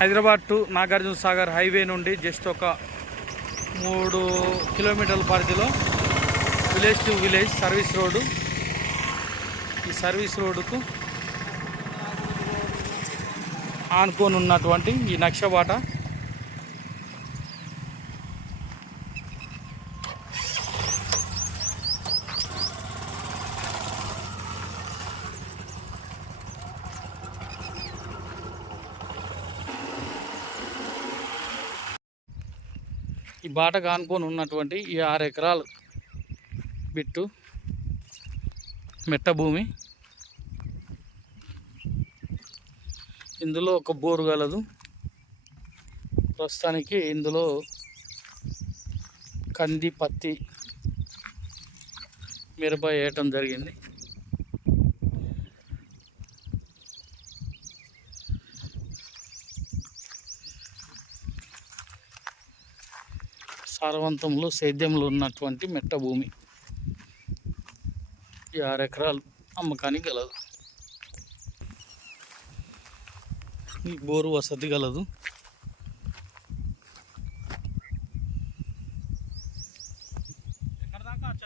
Hyderabad to Nagarjuna Sagar highway నుండి just ఒక మూడు కిలోమీటర్ల పరిధిలో village to village service road. ఈ సర్వీస్ రోడ్డుకు ఆనుకొని ఉన్నటువంటి ఈ నక్షబాట ఈ బాటకు ఆనుకొని ఉన్నటువంటి ఈ ఆరు ఎకరాలు బిట్టు మెట్ట భూమి. ఇందులో ఒక బోరు గలదు. ప్రస్తుతానికి ఇందులో కంది పత్తి మిరప వేయటం జరిగింది. సారవంతంలో సేద్యంలో ఉన్నటువంటి మెట్ట భూమి. ఈ ఆరు ఎకరాలు అమ్మకానికి గలదు. బోరు వసతి గలదు.